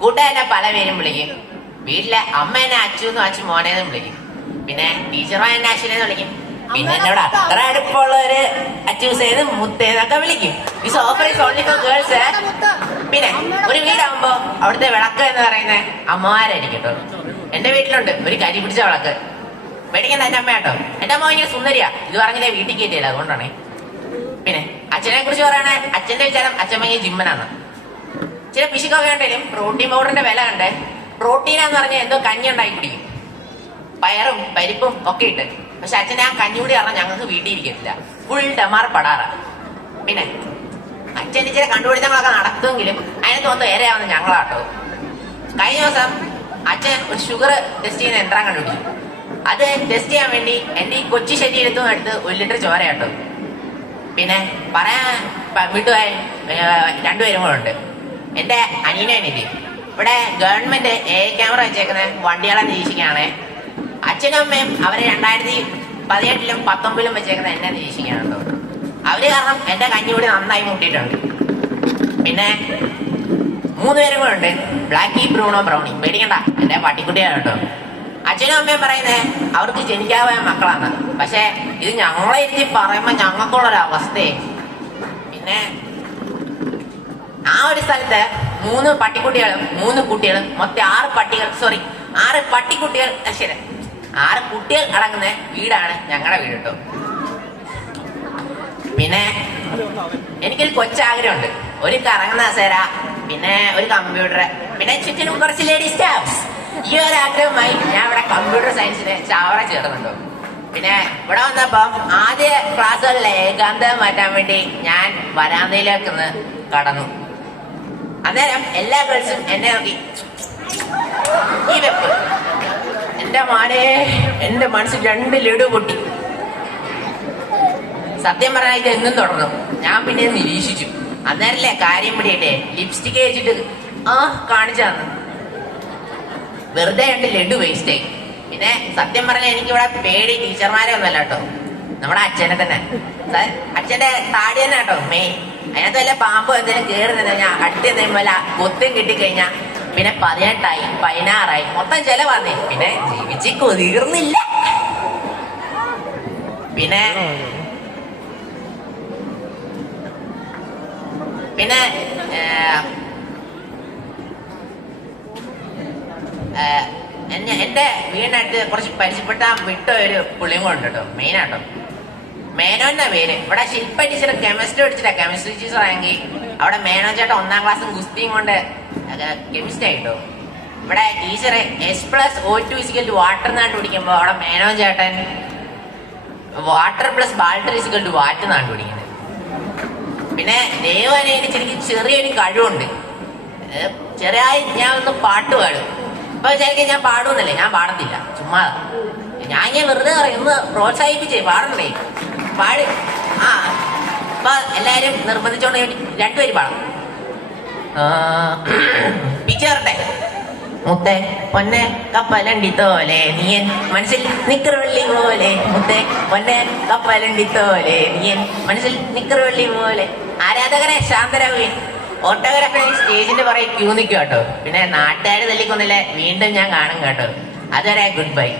കൂട്ടുകാരനെ പല പേരും വിളിക്കും. വീട്ടിലെ അമ്മ എന്നെ അച്ഛനും അച്ഛൻ മോനേന്നും വിളിക്കും. പിന്നെ ടീച്ചർമാർ എന്നെ അച്ഛനെന്ന് വിളിക്കും. പിന്നെ എന്നോട് അത്ര അടുപ്പമുള്ളവര് അച്ചൂസേന്നും മുത്തേന്നൊക്കെ വിളിക്കും. ഈ offer is only for girls. പിന്നെ ഒരു വീടാകുമ്പോ അവിടുത്തെ വിളക്ക് എന്ന് പറയുന്നത് അമ്മമാരായിരിക്കും കേട്ടോ. എന്റെ വീട്ടിലുണ്ട് ഒരു കരി പിടിച്ച വിളക്ക്. മേടിക്കുന്ന എന്റെ അമ്മ കേട്ടോ. എന്റെ അമ്മ ഭയങ്കര സുന്ദരിയാ. ഇത് പറഞ്ഞില്ലേ വീട്ടിൽ കയറ്റിയില്ല, അതുകൊണ്ടാണേ. പിന്നെ അച്ഛനെ കുറിച്ച് പറയണേ, അച്ഛന്റെ വിചാരം അച്ഛൻ ഭയങ്കര ജിമ്മനാണ്. ചില പിശുക്കൊക്കെ ഉണ്ടെങ്കിലും പ്രോട്ടീൻ പൗഡറിന്റെ വില കണ്ടേ. പ്രോട്ടീനാന്ന് പറഞ്ഞാൽ എന്തോ കഞ്ഞി ഉണ്ടാക്കി കുടിക്കും, പയറും പരിപ്പും ഒക്കെ ഇട്ട്. പക്ഷെ അച്ഛനെ ആ കഞ്ഞി കൂടി പറഞ്ഞാൽ ഞങ്ങൾക്ക് വീട്ടിൽ ഇരിക്കത്തില്ല, ഫുൾ ഡമാർ പടാറ. പിന്നെ അച്ഛൻ ഇച്ചിരി കണ്ടുപിടുത്തങ്ങളൊക്കെ നടത്തുമെങ്കിലും അതിന് തോന്നുന്നു ഏരെയാവുന്ന ഞങ്ങളാട്ടോ. കഴിഞ്ഞ ദിവസം അച്ഛൻ ഒരു ഷുഗർ ടെസ്റ്റ് ചെയ്യുന്ന യന്ത്രം കണ്ടുപിടിച്ചു. അത് ടെസ്റ്റ് ചെയ്യാൻ വേണ്ടി എന്റെ ഈ കൊച്ചു ശരീരത്തും എടുത്ത് 1 ലിറ്റർ ചോര കേട്ടോ. പിന്നെ പറയാൻ വിട്ടുപോയ രണ്ടുപേരും കൂടെ ഉണ്ട്. എന്റെ അനിയനില്ലേ, ഇവിടെ ഗവൺമെന്റ് ക്യാമറ വെച്ചേക്കുന്ന വണ്ടികളെ നിരീക്ഷിക്കുകയാണേ. അച്ഛനും അമ്മയും അവരെ 2018-ലും 2019-ലും വെച്ചേക്കുന്ന എന്നെ നിരീക്ഷിക്കുകയാണല്ലോ. അവര് കാരണം എന്റെ കഞ്ഞികൂടി നന്നായി മുട്ടിയിട്ടുണ്ട്. പിന്നെ 3 പേരും കൂടെ ഉണ്ട്, ബ്ലാക്കി ബ്രൂണോ ബ്രൗണി. പേടിക്കണ്ട, എന്റെ പട്ടിക്കുട്ടിയാണ് കേട്ടോ. അച്ഛനും അമ്മയും പറയുന്നേ അവർക്ക് ജനിക്കാതെ മക്കളാണ്. പക്ഷെ ഇത് ഞങ്ങളെ ഇരുത്തി പറയുമ്പോ ഞങ്ങൾക്കുള്ളൊരവസ്ഥയെ. പിന്നെ ആ ഒരു സ്ഥലത്ത് 3 പട്ടിക്കുട്ടികളും 3 കുട്ടികളും മൊത്തം 6 പട്ടിക്കുട്ടികൾ 6 കുട്ടികൾ അടങ്ങുന്ന വീടാണ് ഞങ്ങളുടെ വീട് കേട്ടോ. പിന്നെ എനിക്കൊരു കൊച്ചാഗ്രഹമുണ്ട്, ഒരു കറങ്ങുന്ന കസേര, പിന്നെ ഒരു കമ്പ്യൂട്ടർ, പിന്നെ ചുറ്റിനും കുറച്ച് ലേഡി സ്റ്റാഫ്സ്. ഈ ഒരു ആഗ്രഹമായി ഞാൻ ഇവിടെ കമ്പ്യൂട്ടർ സയൻസിന് ചാവറ ചേർന്നുണ്ടോ. പിന്നെ ഇവിടെ വന്നപ്പോ ആദ്യ ക്ലാസ്സുകളിലെ ഏകാന്തം മാറ്റാൻ വേണ്ടി ഞാൻ വരാന്തയിലേക്ക് കടന്നു. അന്നേരം എല്ലാ ഗേൾസും എന്നെ നോക്കി ഈ വെപ്പ്. എന്റെ മാനേ, എന്റെ മനസ്സിൽ 2 ലഡു പൊട്ടി. സത്യം പറഞ്ഞാൽ ഇത് എന്നും തുടർന്നു. ഞാൻ പിന്നെ നിരീക്ഷിച്ചു. അന്നേരല്ലേ കാര്യം പിടിയിട്ടെ ലിപ്സ്റ്റിക് വെച്ചിട്ട് കാണിച്ചു തന്നു. വെറുതെ 2 ലഡു വേസ്റ്റ് ആയി. പിന്നെ സത്യം പറഞ്ഞാൽ എനിക്കിവിടെ പേടി ടീച്ചർമാരെ ഒന്നല്ല കേട്ടോ, നമ്മുടെ അച്ഛനെ തന്നെ. അച്ഛന്റെ താടി തന്നെ കേട്ടോ മെയിൻ. അതിനകത്ത് വല്ല പാമ്പോ എന്തെങ്കിലും കയറി നിന്ന് കഴിഞ്ഞാൽ അടുത്ത് എന്തെങ്കിലും വല്ല കൊത്തും കിട്ടിക്കഴിഞ്ഞാ പിന്നെ 18ആയി 16ആയി മൊത്തം ചെലവാന്നേ. പിന്നെ ജീവിച്ച് കൊതിർന്നില്ല. പിന്നെ പിന്നെ എന്റെ വീടിനടുത്ത് കുറച്ച് പരിചയപ്പെട്ടാൻ വിട്ട ഒരു പുള്ളിയും കൊണ്ട് കേട്ടോ, മെയിനാട്ടോ. മേനോന്റെ പേര്. ഇവിടെ ശില്പ ടീച്ചർ കെമിസ്ട്രി പഠിച്ചിട്ടാ കെമിസ്ട്രി ടീച്ചർ ആയെങ്കിൽ അവിടെ മേനോൻ ചേട്ടൻ 1ാം ക്ലാസ്സും ഗുസ്തിയും കൊണ്ട് കെമിസ്ട്രി ആയിട്ടോ. ഇവിടെ ടീച്ചർ S+O2 വാട്ടർ എന്നാണ്ട് പിടിക്കുമ്പോ അവിടെ മേനോൻ ചേട്ടൻ വാട്ടർ പ്ലസ് വാട്ടർ വാറ്റ് എന്നാണ്ട് പിടിക്കുന്നത്. പിന്നെ ദേവനേന് എനിക്ക് ചെറിയൊരു കഴിവുണ്ട്. ചെറിയായി ഞാൻ ഒന്ന് പാട്ട് പാടും. ഇപ്പൊ വിചാരിക്കും ഞാൻ പാടുമെന്നല്ലേ, ഞാൻ പാടത്തില്ല, ചുമ്മാ ഞാൻ ഇങ്ങനെ വെറുതെ പറയും, ഒന്ന് പ്രോത്സാഹിപ്പിച്ചേ പാടണ്ടേ, പാടി. ഇപ്പൊ എല്ലാരും നിർബന്ധിച്ചോണ്ട് 2 പേര് പാടും. പിച്ചേറട്ടെ. മുത്തേ പൊന്നെ കപ്പലണ്ടി തോലെ നീയൻ മനസ്സിൽ നിക്കറുവള്ളി പോലെ. മുത്തേ പൊന്നെ കപ്പലണ്ടി തോലെ നീയൻ മനസ്സിൽ നിക്കറുവള്ളി പോലെ. ആരാധകരെ ശാന്തരാകുകയും ഓട്ടോഗ്രാഫി സ്റ്റേജിന്റെ പുറകെ ക്യൂ നിൽക്കും കേട്ടോ. പിന്നെ നാട്ടുകാർ തല്ലിക്കൊന്നില്ലേ, വീണ്ടും ഞാൻ കാണും കേട്ടോ. അതുവരെ ഗുഡ് ബൈ.